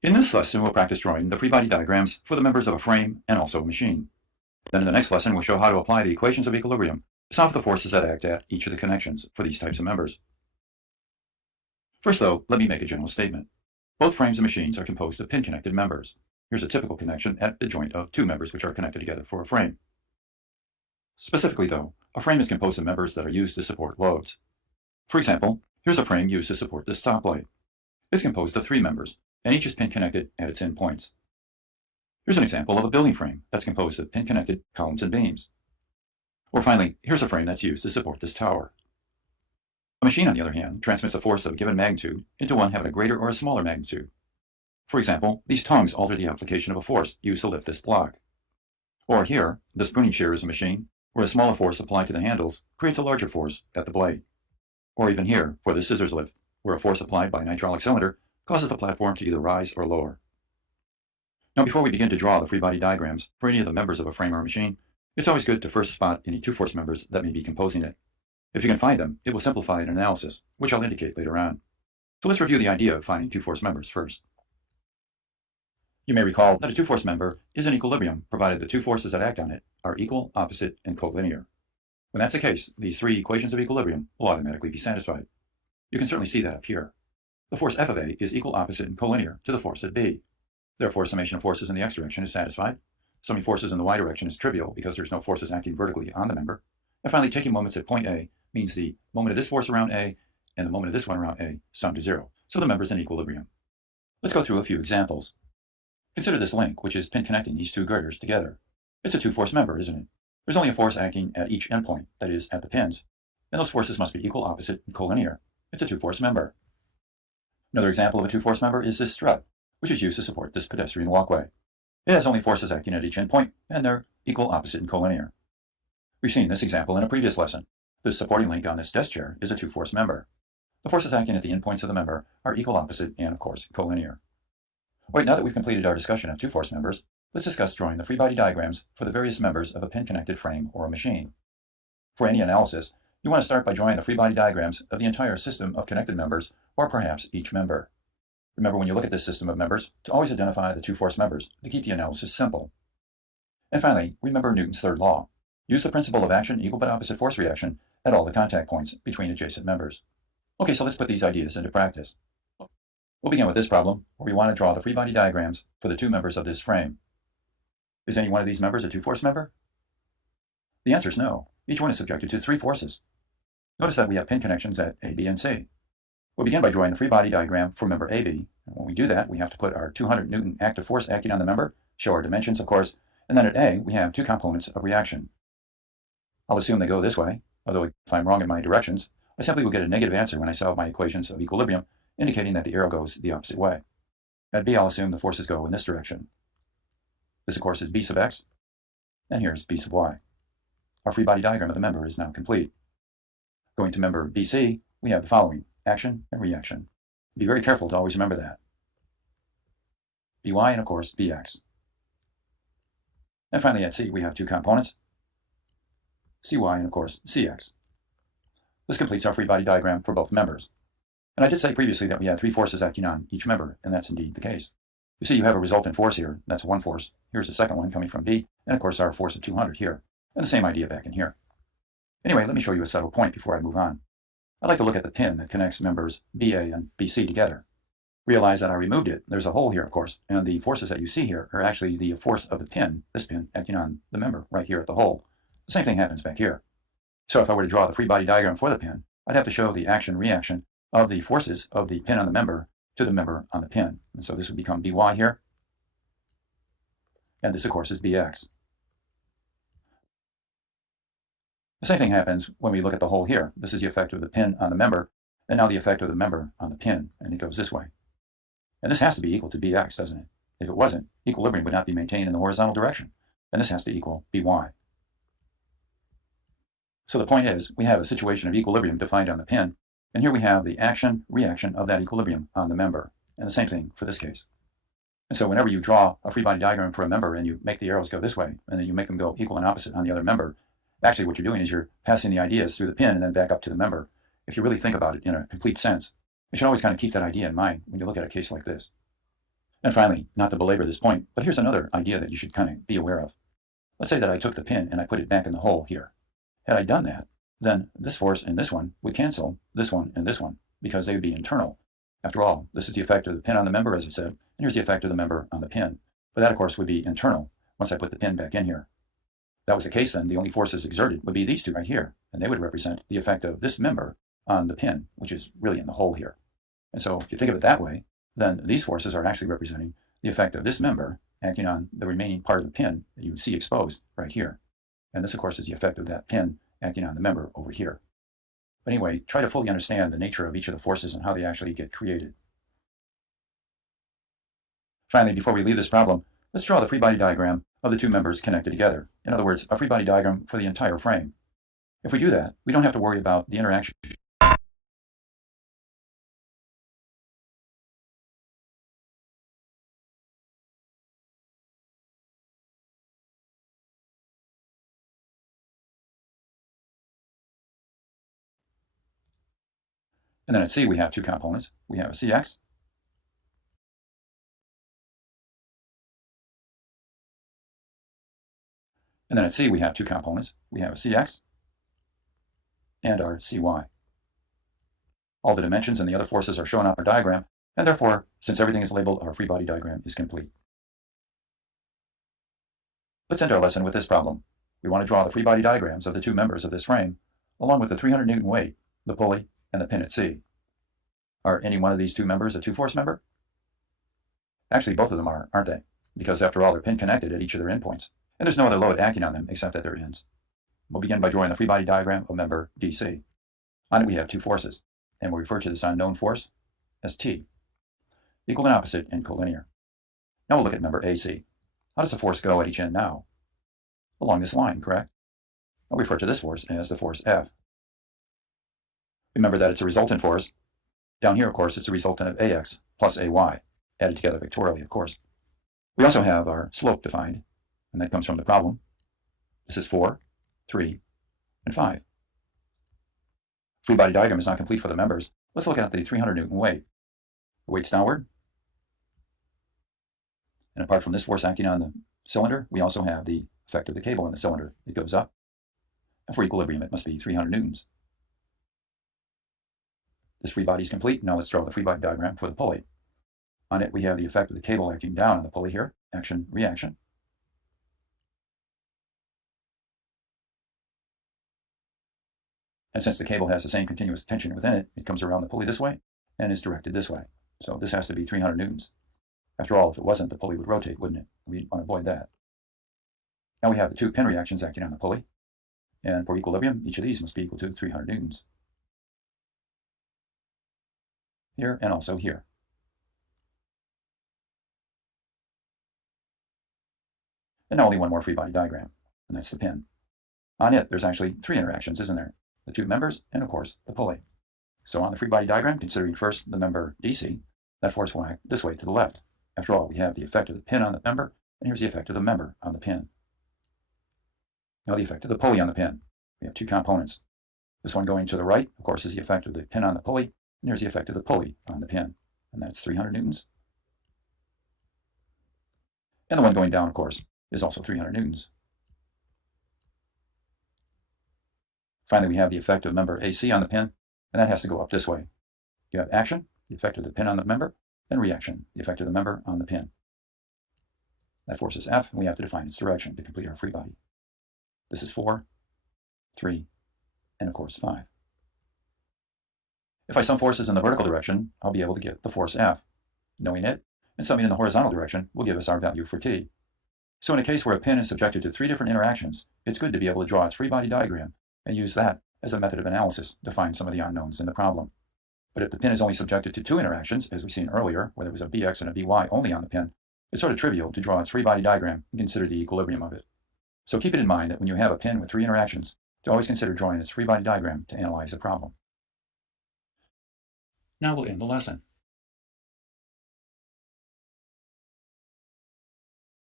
In this lesson, we'll practice drawing the free body diagrams for the members of a frame and also a machine. Then in the next lesson, we'll show how to apply the equations of equilibrium to solve the forces that act at each of the connections for these types of members. First, though, let me make a general statement. Both frames and machines are composed of pin-connected members. Here's a typical connection at the joint of two members which are connected together for a frame. Specifically, though, a frame is composed of members that are used to support loads. For example, here's a frame used to support this top plate. It's composed of three members, and each is pin-connected at its endpoints. Here's an example of a building frame that's composed of pin-connected columns and beams. Or finally, here's a frame that's used to support this tower. A machine, on the other hand, transmits a force of a given magnitude into one having a greater or a smaller magnitude. For example, these tongues alter the application of a force used to lift this block. Or here, this pruning shear is a machine where a smaller force applied to the handles creates a larger force at the blade. Or even here, for the scissors lift, where a force applied by an hydraulic cylinder causes the platform to either rise or lower. Now, before we begin to draw the free body diagrams for any of the members of a frame or machine, it's always good to first spot any two-force members that may be composing it. If you can find them, it will simplify an analysis, which I'll indicate later on. So let's review the idea of finding two-force members first. You may recall that a two-force member is in equilibrium, provided the two forces that act on it are equal, opposite, and collinear. When that's the case, these three equations of equilibrium will automatically be satisfied. You can certainly see that up here. The force F of A is equal, opposite, and collinear to the force at B. Therefore, summation of forces in the x direction is satisfied. Summing forces in the y direction is trivial because there's no forces acting vertically on the member. And finally, taking moments at point A means the moment of this force around A and the moment of this one around A sum to zero. So the member's in equilibrium. Let's go through a few examples. Consider this link, which is pin connecting these two girders together. It's a two-force member, isn't it? There's only a force acting at each endpoint, that is, at the pins, and those forces must be equal, opposite, and collinear. It's a two-force member. Another example of a two-force member is this strut, which is used to support this pedestrian walkway. It has only forces acting at each endpoint, and they're equal, opposite, and collinear. We've seen this example in a previous lesson. This supporting link on this desk chair is a two-force member. The forces acting at the endpoints of the member are equal, opposite, and, of course, collinear. Wait, now that we've completed our discussion of two-force members, let's discuss drawing the free body diagrams for the various members of a pin-connected frame or a machine. For any analysis, you want to start by drawing the free body diagrams of the entire system of connected members, or perhaps each member. Remember, when you look at this system of members, to always identify the two-force members to keep the analysis simple. And finally, remember Newton's third law. Use the principle of action equal but opposite force reaction at all the contact points between adjacent members. Okay, so let's put these ideas into practice. We'll begin with this problem, where we want to draw the free body diagrams for the two members of this frame. Is any one of these members a two-force member? The answer is no. Each one is subjected to three forces. Notice that we have pin connections at A, B, and C. We'll begin by drawing the free body diagram for member AB. And when we do that, we have to put our 200 Newton active force acting on the member, show our dimensions, of course, and then at A, we have two components of reaction. I'll assume they go this way, although if I'm wrong in my directions, I simply will get a negative answer when I solve my equations of equilibrium, indicating that the arrow goes the opposite way. At B, I'll assume the forces go in this direction. This, of course, is B sub x, and here's B sub y. Our free body diagram of the member is now complete. Going to member BC, we have the following: action and reaction. Be very careful to always remember that. By and, of course, Bx. And finally, at C, we have two components, Cy and, of course, Cx. This completes our free body diagram for both members. And I did say previously that we had three forces acting on each member, and that's indeed the case. You see, you have a resultant force here. That's one force. Here's the second one coming from B, and of course our force of 200 here. And the same idea back in here. Anyway, let me show you a subtle point before I move on. I'd like to look at the pin that connects members BA and BC together. Realize that I removed it. There's a hole here, of course, and the forces that you see here are actually the force of the pin, this pin, acting on the member right here at the hole. The same thing happens back here. So if I were to draw the free body diagram for the pin, I'd have to show the action-reaction of the forces of the pin on the member to the member on the pin. And so this would become By here. And this, of course, is Bx. The same thing happens when we look at the hole here. This is the effect of the pin on the member, and now the effect of the member on the pin, and it goes this way. And this has to be equal to Bx, doesn't it? If it wasn't, equilibrium would not be maintained in the horizontal direction, and this has to equal By. So the point is, we have a situation of equilibrium defined on the pin, and here we have the action-reaction of that equilibrium on the member, and the same thing for this case. And so whenever you draw a free body diagram for a member and you make the arrows go this way, and then you make them go equal and opposite on the other member, actually what you're doing is you're passing the ideas through the pin and then back up to the member. If you really think about it in a complete sense, you should always kind of keep that idea in mind when you look at a case like this. And finally, not to belabor this point, but here's another idea that you should kind of be aware of. Let's say that I took the pin and I put it back in the hole here. Had I done that, then this force and this one would cancel this one and this one, because they would be internal. After all, this is the effect of the pin on the member, as I said, and here's the effect of the member on the pin. But that, of course, would be internal once I put the pin back in here. If that was the case, then the only forces exerted would be these two right here, and they would represent the effect of this member on the pin, which is really in the hole here. And so if you think of it that way, then these forces are actually representing the effect of this member acting on the remaining part of the pin that you see exposed right here. And this, of course, is the effect of that pin acting on the member over here. But anyway, try to fully understand the nature of each of the forces and how they actually get created. Finally, before we leave this problem, let's draw the free body diagram of the two members connected together. In other words, a free body diagram for the entire frame. If we do that, we don't have to worry about the interaction. And then at C, we have two components. We have a CX and then at C, we have two components. We have a CX and our CY. All the dimensions and the other forces are shown on our diagram, and therefore, since everything is labeled, our free body diagram is complete. Let's end our lesson with this problem. We want to draw the free body diagrams of the two members of this frame, along with the 300 Newton weight, the pulley, and the pin at C. Are any one of these two members a two-force member? Actually, both of them are, aren't they? Because after all, they're pin connected at each of their endpoints, and there's no other load acting on them except at their ends. We'll begin by drawing the free body diagram of member DC. On it we have two forces, and we'll refer to this unknown force as T, equal and opposite and collinear. Now we'll look at member AC. How does the force go at each end now? Along this line, correct? I'll refer to this force as the force F. Remember that it's a resultant force. Down here, of course, it's the resultant of AX plus AY, added together vectorially, of course. We also have our slope defined, and that comes from the problem. This is 4, 3, and 5. Free body diagram is not complete for the members. Let's look at the 300 Newton weight. The weight's downward. And apart from this force acting on the cylinder, we also have the effect of the cable in the cylinder. It goes up. And for equilibrium, it must be 300 newtons. This free body is complete. Now let's draw the free body diagram for the pulley. On it, we have the effect of the cable acting down on the pulley here. Action, reaction. And since the cable has the same continuous tension within it, it comes around the pulley this way and is directed this way. So this has to be 300 newtons. After all, if it wasn't, the pulley would rotate, wouldn't it? We'd want to avoid that. Now we have the two pin reactions acting on the pulley. And for equilibrium, each of these must be equal to 300 newtons. Here and also here. And now only one more free body diagram, and that's the pin. On it, there's actually three interactions, isn't there? The two members, and of course, the pulley. So on the free body diagram, considering first the member DC, that force will act this way to the left. After all, we have the effect of the pin on the member, and here's the effect of the member on the pin. Now the effect of the pulley on the pin. We have two components. This one going to the right, of course, is the effect of the pin on the pulley, and here's the effect of the pulley on the pin, and that's 300 newtons. And the one going down, of course, is also 300 newtons. Finally, we have the effect of member AC on the pin, and that has to go up this way. You have action, the effect of the pin on the member, and reaction, the effect of the member on the pin. That force is F, and we have to define its direction to complete our free body. This is 4, 3, and of course 5. If I sum forces in the vertical direction, I'll be able to get the force F. Knowing it, and summing in the horizontal direction will give us our value for T. So in a case where a pin is subjected to 3 different interactions, it's good to be able to draw its free body diagram and use that as a method of analysis to find some of the unknowns in the problem. But if the pin is only subjected to 2 interactions, as we've seen earlier, where there was a BX and a BY only on the pin, it's sort of trivial to draw its free body diagram and consider the equilibrium of it. So keep it in mind that when you have a pin with 3 interactions, to always consider drawing its free body diagram to analyze the problem. Now we'll end the lesson.